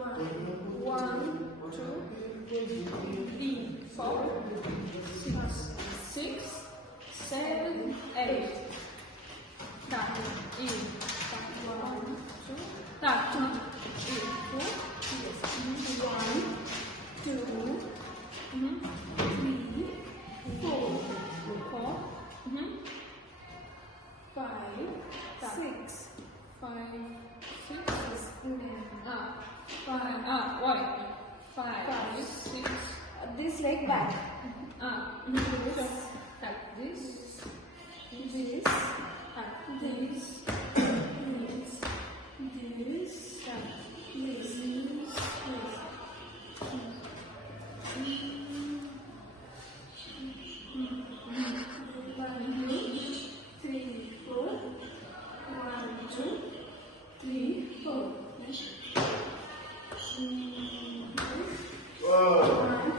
1, 2, 3, 4, 6, 7, 8. Так, и так, 1, 2, так, 1, 2, 3, 4, 5, 6, 5, 6. This leg back. This.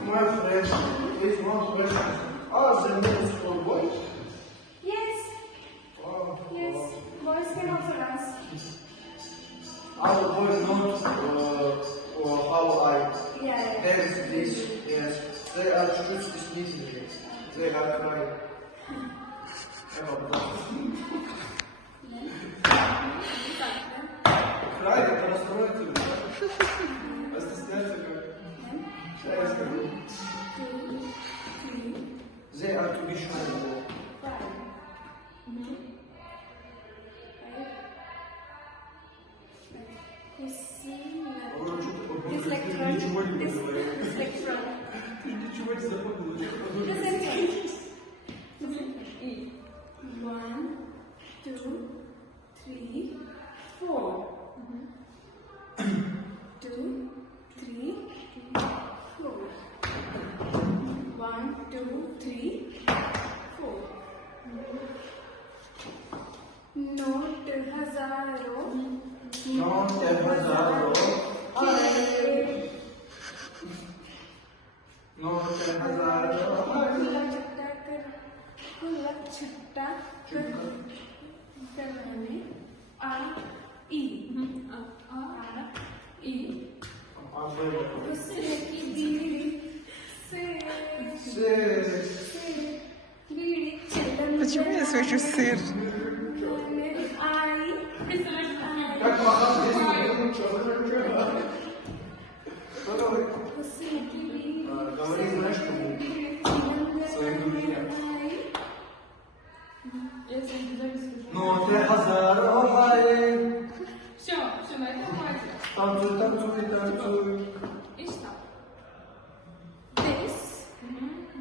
My friend, is one question. Are the names for boys? Yes. Yes. Boys can also dance. Are the boys not or how I Yeah. dance this? Yes. They are just dismissing. They are crying. Край, это расстроительно. А стесняться как? Что я скажу? They are to be sure. This leg front. This leg front. Ничего не запомнил. This leg front. 1, 2, 3, 4. 2, 3, 4. 1, 2, 3, 4. Note हजारों. Note हजारों. Note हजारों. खुला छट्टा कराने आ ई उससे की बीड़ी से बीड़ी चलन. Почему я слышу сыр? आई Как махать здесь? उससे की बीड़ी Говори, знаешь, кому? Своим друзьям. Если не зависит. Note हजारों. Все, на этом хватит. Танцуй. И стоп. this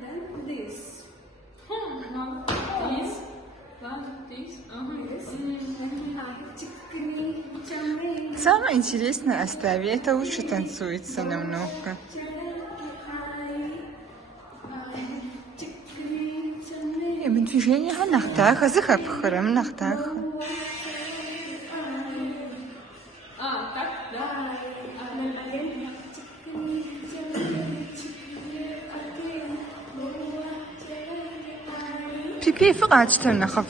then this. Ладно, this. चिकनी चमेली Самое интересное остави, это лучше танцуется намного. चिकनी चमेली Я бы движение нахтах, а захапхарам нахтах. Так, да. Пипи фقачтер нахаф.